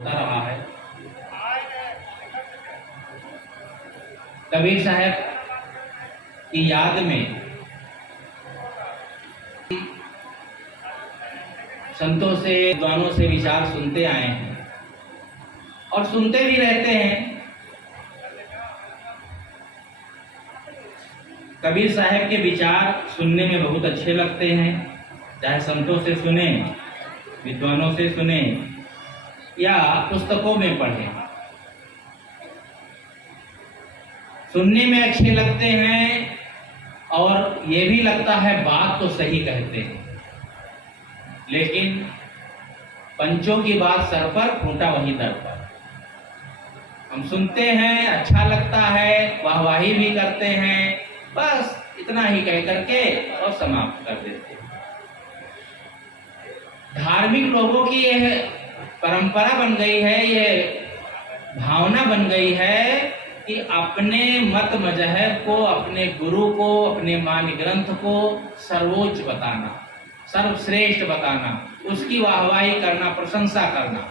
होता रहा है। कबीर साहब की याद में संतों से, विद्वानों से विचार सुनते आए हैं और सुनते भी रहते हैं। कबीर साहब के विचार सुनने में बहुत अच्छे लगते हैं, चाहे संतों से सुने, विद्वानों से सुने या पुस्तकों में पढ़ें। सुनने में अच्छे लगते हैं और ये भी लगता है बात तो सही कहते हैं, लेकिन पंचों की बात सर पर, खूंटा वहीं दर पर। हम सुनते हैं, अच्छा लगता है, वाहवाही भी करते हैं, बस इतना ही कह करके और समाप्त कर देते हैं। धार्मिक लोगों की यह परंपरा बन गई है, यह भावना बन गई है कि अपने मत मजहब को, अपने गुरु को, अपने मान्य ग्रंथ को सर्वोच्च बताना, सर्वश्रेष्ठ बताना, उसकी वाहवाही करना, प्रशंसा करना।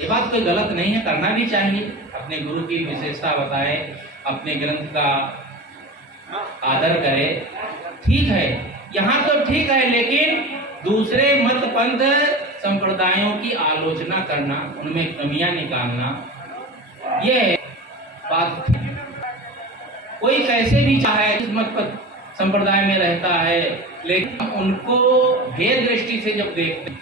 ये बात कोई गलत नहीं है, करना भी चाहिए। अपने गुरु की विशेषता बताए, अपने ग्रंथ का आदर करे, ठीक है, यहाँ तो ठीक है, लेकिन दूसरे मत पंथ संप्रदायों की आलोचना करना, उनमें कमियां निकालना, ये बात कोई कैसे भी चाहे इस मत संप्रदाय में रहता है, लेकिन उनको भेद दृष्टि से जब देखते हैं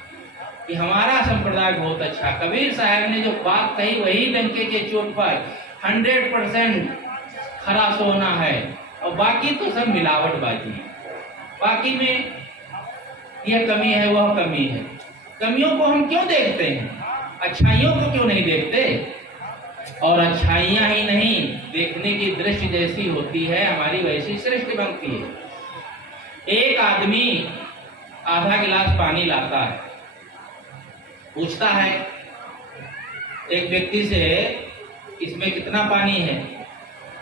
कि हमारा संप्रदाय बहुत अच्छा, कबीर साहब ने जो बात कही वही डंके के चोट पर 100% खरा सोना है और बाकी तो सब मिलावटबाजी है। बाकी में यह कमी है, वह कमी है। कमियों को हम क्यों देखते हैं, अच्छाइयों को क्यों नहीं देखते? और अच्छाइयां ही नहीं, देखने की दृष्टि जैसी होती है हमारी, वैसी सृष्टि बनती है। एक आदमी आधा गिलास पानी लाता है, पूछता है एक व्यक्ति से, इसमें कितना पानी है?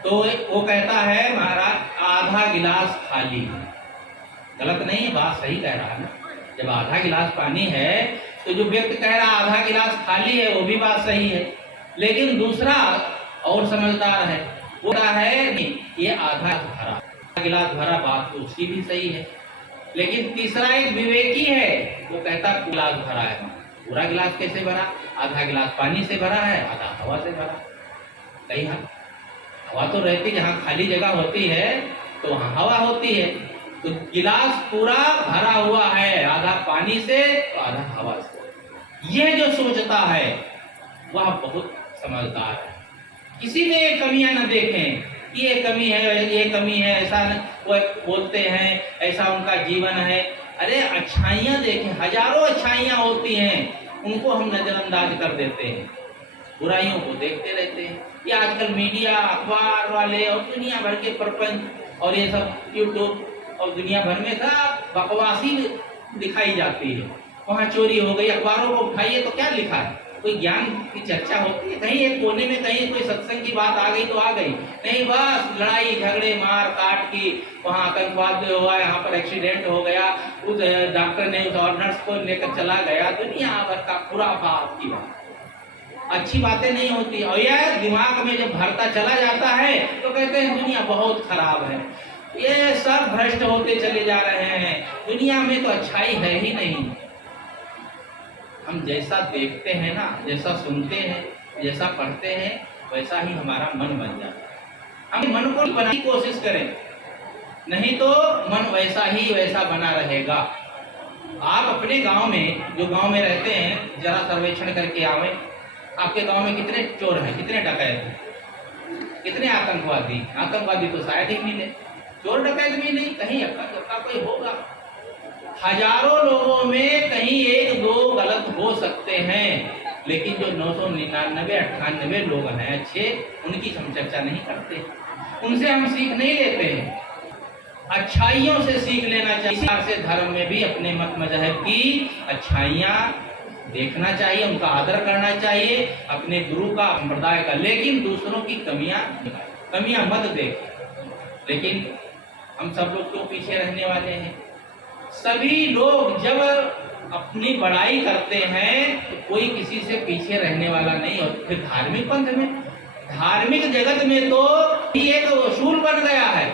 तो वो कहता है महाराज आधा गिलास खाली है। गलत नहीं है, बात सही कह रहा है ना। जब आधा गिलास पानी है तो जो व्यक्ति कह रहा आधा गिलास खाली है वो भी बात सही है, लेकिन दूसरा और समझदार है, वो कहा है नहीं ये आधा गिलास भरा, बात तो उसकी भी सही है। लेकिन तीसरा एक विवेकी है, वो कहता गिलास भरा है। पूरा गिलास कैसे भरा? आधा गिलास पानी से भरा है, आधा हवा से भरा। कहीं हवा तो रहती, जहाँ खाली जगह होती है तो वहाँ हवा होती है। तो गिलास पूरा भरा हुआ है, आधा पानी से तो आधा हवा से। यह जो सोचता है वह बहुत समझदार है। किसी में ये कमियां न देखें, ये कमी है, ये कमी है, ऐसा वो बोलते हैं, ऐसा उनका जीवन है। अरे अच्छाइयां देखें, हजारों अच्छाइयां होती हैं, उनको हम नजरअंदाज कर देते हैं, बुराइयों को देखते रहते हैं। ये आजकल मीडिया, अखबार वाले और दुनिया भर के प्रपंच और ये सब यूट्यूब और दुनिया भर में सब बकवासी दिखाई जाती है। वहाँ चोरी हो गई, अखबारों को उठाइए तो क्या लिखा है? कोई ज्ञान की चर्चा होती है? कहीं एक कोने में कहीं कोई सत्संग की बात आ गई तो आ गई, नहीं बस लड़ाई झगड़े मार काट की, वहाँ आतंकवाद हुआ, यहाँ पर एक्सीडेंट हो गया, उस डॉक्टर ने उस और नर्स को लेकर चला गया, दुनिया भर का खुराफात की बात, अच्छी बातें नहीं होती। और यह दिमाग में जब भरता चला जाता है तो कहते हैं दुनिया बहुत खराब है, ये सब भ्रष्ट होते चले जा रहे हैं, दुनिया में तो अच्छाई है ही नहीं। हम जैसा देखते हैं ना, जैसा सुनते हैं, जैसा पढ़ते हैं, वैसा ही हमारा मन बन जाता है। हम मन को बनाने की कोशिश करें, नहीं तो मन वैसा ही वैसा बना रहेगा। आप अपने गांव में, जो गांव में रहते हैं, जरा सर्वेक्षण करके आवे। आपके गांव में कितने चोर हैं, कितने डकैत हैं, कितने आतंकवादी? आतंकवादी तो शायद ही मिले, चोर डकैत भी नहीं, कहीं अक्का कोई होगा। हजारों लोगों में कहीं एक दो गलत हो सकते हैं, लेकिन जो 999 98 लोग हैं अच्छे, उनकी हम चर्चा नहीं करते, उनसे हम सीख नहीं लेते हैं। अच्छाइयों से सीख लेना चाहिए। इसी तरह से धर्म में भी अपने मत मजहब की अच्छाइयाँ देखना चाहिए, उनका आदर करना चाहिए, अपने गुरु का, संप्रदाय का, लेकिन दूसरों की कमियां मत देखें। लेकिन हम सब लोग क्यों पीछे रहने वाले हैं? सभी लोग जब अपनी बड़ाई करते हैं तो कोई किसी से पीछे रहने वाला नहीं। और फिर धार्मिक पंथ में, धार्मिक जगत में तो ये एक उसूल बन गया है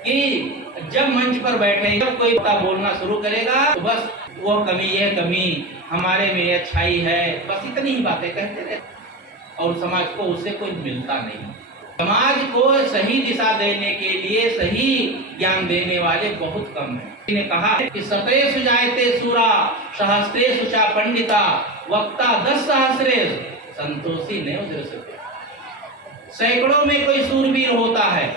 कि जब मंच पर बैठे, जब कोई बोलना शुरू करेगा तो बस वो कमी, ये कमी, हमारे में ये अच्छाई है, बस इतनी ही बातें कहते रहते, और समाज को उससे कोई मिलता नहीं। समाज को सही दिशा देने के लिए सही ज्ञान देने वाले बहुत कम हैं। ने कहा है कि शतेषु जायते शूरा सहस्रेषु चा पंडिता वक्ता 10 सहस्रेषु संतोषी नैव दृश्यते। सैकड़ों में कोई शूरवीर होता है,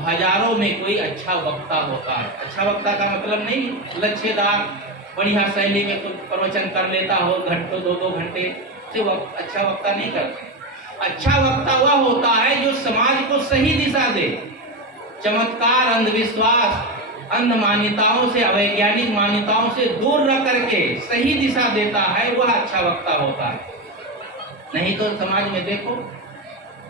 हजारों में कोई अच्छा वक्ता होता है। अच्छा वक्ता का मतलब नहीं लच्छेदार बढ़िया शैली में तो प्रवचन कर लेता हो घंटों 2-2 घंटे से अच्छा वक्ता नहीं करते। अच्छा वक्ता वह होता है जो समाज को सही दिशा दे, चमत्कार, अंधविश्वास, अंध मान्यताओं से, अवैज्ञानिक मान्यताओं से दूर रह करके सही दिशा देता है, वह अच्छा वक्ता होता है। नहीं तो समाज में देखो,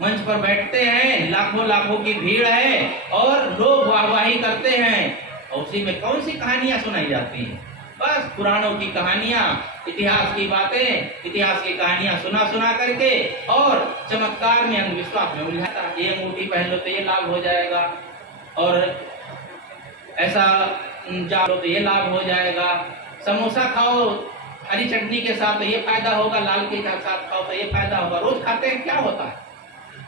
मंच पर बैठते हैं, लाखों लाखों की भीड़ है और लोग वाहवाही करते हैं, और उसी में कौन सी कहानियां सुनाई जाती हैं? बस पुराणों की कहानियां, इतिहास की बातें, इतिहास की कहानियां सुना सुना करके, और चमत्कार में, अंधविश्वास में उलझाता है। ये अंगूठी पहन लो तो ये लाभ हो जाएगा, और ऐसा जाओ तो ये लाभ हो जाएगा, समोसा खाओ हरी चटनी के साथ तो ये फायदा होगा, लाल के साथ खाओ तो ये फायदा होगा। रोज खाते हैं, क्या होता है?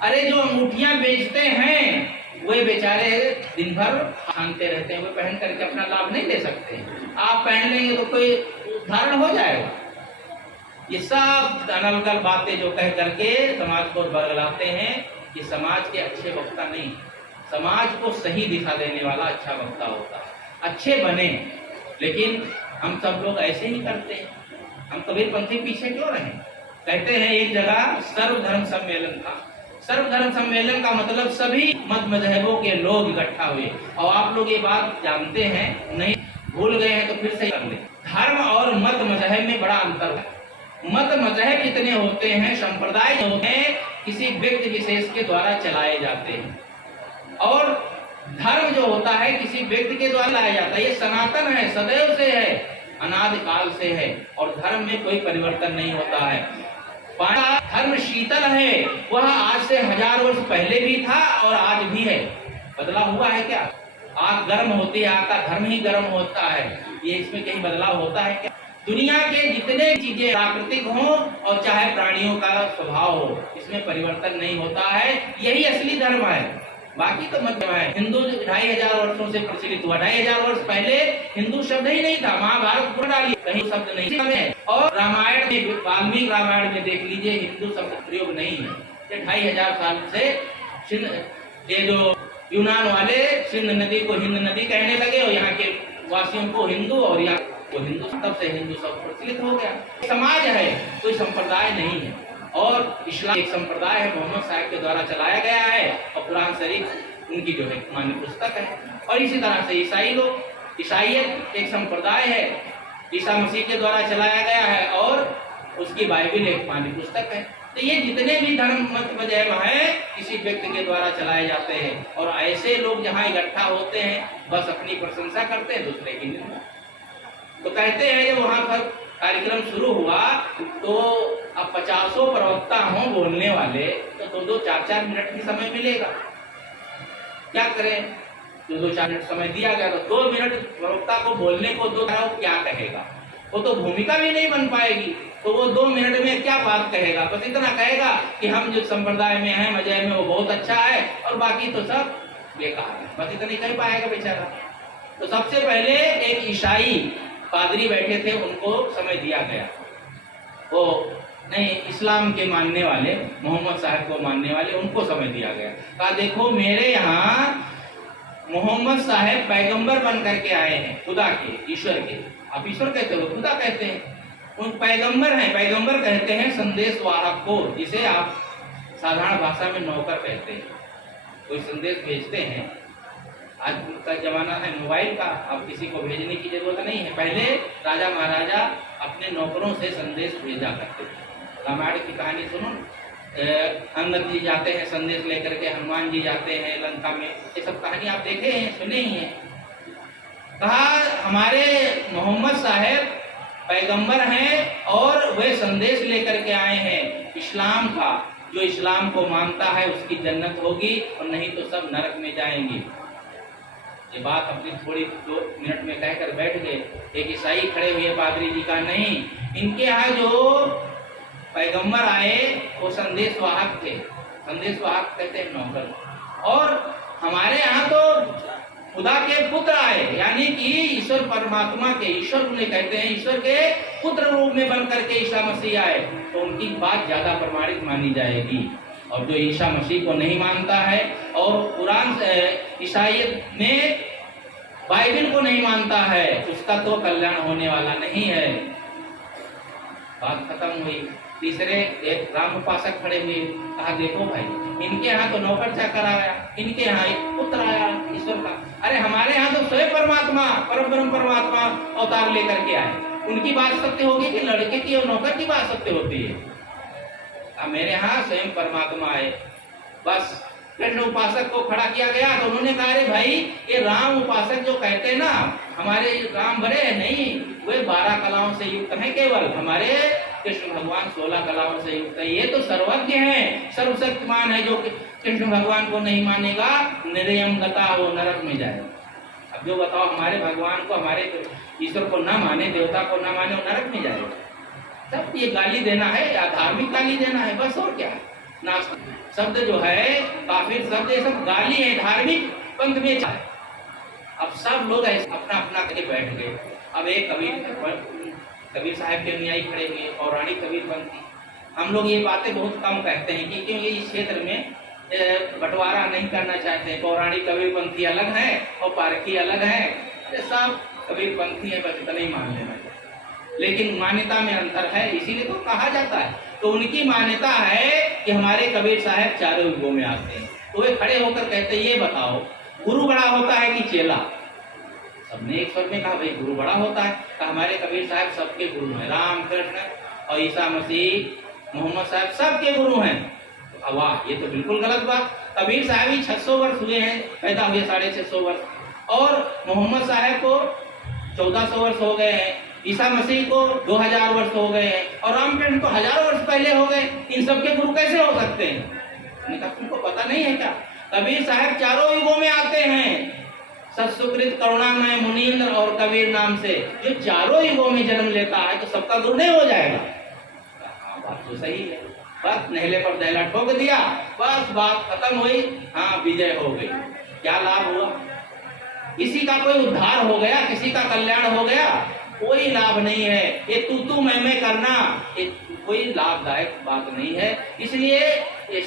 अरे जो अंगूठियां बेचते हैं वे बेचारे दिन भर छानते रहते हैं, वे पहन करके अपना लाभ नहीं ले सकते। आप पहन लेंगे तो कोई धारण हो जाएगा। ये सब अनलगल बातें जो कह करके समाज को बरगलाते हैं, कि समाज के अच्छे वक्ता नहीं, समाज को सही दिशा देने वाला अच्छा वक्ता होता है। अच्छे बने, लेकिन हम सब लोग ऐसे ही करते हैं। हम कबीरपंथी पीछे क्यों रहे? कहते हैं एक जगह सर्वधर्म सम्मेलन था। सर्वधर्म सम्मेलन का मतलब सभी मत मजहबों के लोग इकट्ठा हुए। और आप लोग ये बात जानते हैं, नहीं भूल गए हैं तो फिर से कर ले। धर्म और मत मजहब में बड़ा अंतर है। मत मजहब जितने होते हैं, संप्रदाय होते हैं, किसी व्यक्ति विशेष के द्वारा चलाए जाते हैं, और धर्म जो होता है किसी व्यक्ति के द्वारा लाया जाता है। ये सनातन है, सदैव से है, अनादिकाल से है, और धर्म में कोई परिवर्तन नहीं होता है। धर्म शीतल है, वह आज से 1000 वर्ष पहले भी था और आज भी है। बदलाव हुआ है क्या? आग गर्म होती है, आग का धर्म ही गर्म होता है। ये इसमें कहीं बदलाव होता है क्या? दुनिया के जितने चीजें प्राकृतिक हो और चाहे प्राणियों का स्वभाव हो, इसमें परिवर्तन नहीं होता है। यही असली धर्म है, बाकी तो मत है। हिंदू 2500 वर्षों से प्रचलित हुआ। 2500 वर्ष पहले हिंदू शब्द ही नहीं था। महाभारत पूरा डालिए, कहीं शब्द नहीं है। और रामायण में, वाल्मीकि रामायण में देख लीजिए, हिंदू शब्द प्रयोग नहीं है। ये 2500 साल से ये जो यूनान वाले सिंध नदी को हिंद नदी कहने लगे, और यहाँ के वासियों को हिंदू, और यहाँ को हिंदू, तब से हिंदू शब्द प्रचलित हो गया। समाज है, कोई संप्रदाय नहीं है। और इस्लाम एक संप्रदाय है, मोहम्मद साहब के द्वारा चलाया गया है, और कुरान शरीफ उनकी जो है मान्य पुस्तक है। और इसी तरह से ईसाई लोग, ईसाइयत एक संप्रदाय है, ईसा मसीह के द्वारा चलाया गया है, और उसकी बाइबिल एक मान्य पुस्तक है। तो ये जितने भी धर्म मत मजहब हैं, किसी व्यक्ति के द्वारा चलाए जाते हैं, और ऐसे लोग जहाँ इकट्ठा होते हैं, बस अपनी प्रशंसा करते हैं, दूसरे की निंदा। तो कहते हैं जब वहां पर कार्यक्रम शुरू हुआ तो अब 50 प्रवक्ता हों बोलने वाले, तो 2-2, 4-4 मिनट ही समय मिलेगा। क्या करें? 2-2, 4 मिनट समय दिया गया, तो 2 मिनट प्रवक्ता को बोलने को दो, क्या कहेगा? वो तो भूमिका भी नहीं बन पाएगी। तो वो 2 मिनट में क्या बात कहेगा? बस इतना कहेगा कि हम जो संप्रदाय में हैं, मजहब में, वो बहुत अच्छा है, और बाकी तो सब बेकार है। बस इतना ही कह पाएगा बेचारा। तो सबसे पहले एक ईसाई पादरी बैठे थे, उनको समय दिया गया। वो नहीं, इस्लाम के मानने वाले, मोहम्मद साहब को मानने वाले, उनको समय दिया गया। कहा देखो मेरे यहाँ मोहम्मद साहब पैगंबर बन करके आए हैं, खुदा के, ईश्वर के। आप ईश्वर कहते हो, खुदा कहते हैं। उन पैगंबर हैं, पैगंबर कहते हैं संदेश वाहक को, जिसे आप साधारण भाषा में नौकर कहते हैं। कोई संदेश भेजते हैं, आज का जमाना है मोबाइल का, अब किसी को भेजने की जरूरत नहीं है। पहले राजा महाराजा अपने नौकरों से संदेश भेजा करते थे। रामायण की कहानी सुनो, अंगद जी जाते हैं संदेश लेकर के, हनुमान जी जाते हैं लंका में, ये सब कहानी आप देखे हैं, सुने ही हैं। कहा हमारे मोहम्मद साहब पैगंबर हैं और वे संदेश लेकर के आए हैं इस्लाम का। जो इस्लाम को मानता है उसकी जन्नत होगी और नहीं तो सब नरक में जाएंगे। ये बात अपनी थोड़ी 2 मिनट में कहकर बैठ गए। एक ईसाई खड़े हुए पादरी जी का नहीं, इनके यहाँ जो पैगंबर आए वो संदेशवाहक थे। संदेशवाहक कहते हैं नौकर। और हमारे यहाँ तो खुदा के पुत्र आए, यानी कि ईश्वर परमात्मा के, ईश्वर उन्हें कहते हैं, ईश्वर के पुत्र रूप में बन करके ईसा मसीह आए, तो उनकी बात ज्यादा प्रमाणित मानी जाएगी। और जो ईसा मसीह को नहीं मानता है और कुरान ईसाईयत में बाइबल को नहीं मानता है, उसका तो कल्याण होने वाला नहीं है। बात खत्म हुई। तीसरे एक राम उपासक खड़े हुए, कहा देखो भाई, इनके यहाँ तो नौकर चाकर आया, इनके यहाँ एक पुत्र आया ईश्वर का। अरे हमारे यहाँ तो स्वयं परमात्मा, परम परमात्मा अवतार लेकर के आए। उनकी बात सत्य होगी कि लड़के की और नौकर की बात सत्य होती है? मेरे यहाँ स्वयं परमात्मा आए। बस कृष्ण उपासक को खड़ा किया गया तो उन्होंने कहा अरे भाई, ये राम उपासक जो कहते हैं ना हमारे राम बड़े नहीं, वे 12 कलाओं से युक्त हैं केवल, हमारे कृष्ण भगवान 16 कलाओं से युक्त है। ये तो सर्वज्ञ है, सर्वशक्तिमान है। जो कृष्ण भगवान को नहीं मानेगा निर्यम गता, वो नरक में जाएगा। अब जो बताओ, हमारे भगवान को, हमारे ईश्वर को ना माने, देवता को ना माने, वो नरक में जाएगा। सब ये गाली देना है या धार्मिक गाली देना है, बस और क्या है। नास्तिक शब्द जो है, काफिर शब्द, ये सब गाली है, धार्मिक पंथ में चाहे। अब सब लोग अपना अपना करके बैठ गए। अब एक कबीर साहब के अनुयायी खड़े हुए, पौराणिक कबीरपंथी। हम लोग ये बातें बहुत कम कहते हैं कि क्योंकि इस क्षेत्र में बंटवारा नहीं करना चाहते हैं। पौराणिक कबीरपंथी अलग है और पारखी अलग है। सब कबीरपंथी है, बस इतना ही मान लेना। लेकिन मान्यता में अंतर है, इसीलिए तो कहा जाता है। तो उनकी मान्यता है कि हमारे कबीर साहब चारों युगों में आते हैं। तो वे खड़े होकर कहते ये बताओ, गुरु बड़ा होता है कि चेला? सबने एक स्वर में कहा भाई गुरु बड़ा होता है। तो हमारे कबीर साहब सबके गुरु हैं, राम कृष्ण और ईसा मसीह मोहम्मद साहब सबके गुरु हैं। तो वाह, ये तो बिल्कुल गलत बात। कबीर साहब ही 600 वर्ष हुए हैं, पैदा हुए 650 वर्ष, और मोहम्मद साहब को 1400 वर्ष हो गए हैं, ईसा मसीह को 2000 वर्ष हो गए हैं, और रामकृष्ण को हजारों वर्ष पहले हो गए। इन सबके गुरु कैसे हो सकते हैं? मैंने कहा तुमको पता नहीं है क्या? कबीर साहब चारों युगों में आते हैं। सत्सुकृत करुणामय मुनींद्र और कबीर नाम से जो चारों युगों में जन्म लेता है तो सबका गुरु नहीं हो जाएगा? हाँ, बात तो सही है। बस नहले पर दहला ठोक दिया, बस बात खत्म हुई। हाँ, विजय हो गई। क्या लाभ हुआ? किसी का कोई उद्धार हो गया, किसी का कल्याण हो गया? कोई लाभ नहीं है। ये तू मैं करना ये कोई लाभदायक बात नहीं है। इसलिए ये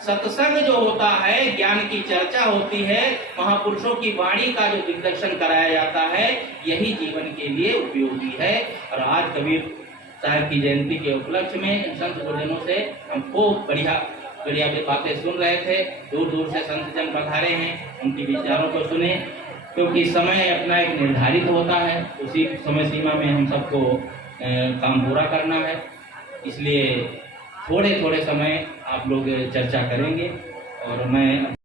सत्संग जो होता है, ज्ञान की चर्चा होती है, महापुरुषों की वाणी का जो दिग्दर्शन कराया जाता है, यही जीवन के लिए उपयोगी है। और आज कबीर साहब की जयंती के उपलक्ष्य में संत गुरुजनों से हम खूब बढ़िया बातें सुन रहे थे। दूर दूर से संत जन पधारे हैं, उनकी विचारों को सुने, क्योंकि समय अपना एक निर्धारित होता है, उसी समय सीमा में हम सबको काम पूरा करना है। इसलिए थोड़े थोड़े समय आप लोग चर्चा करेंगे और मैं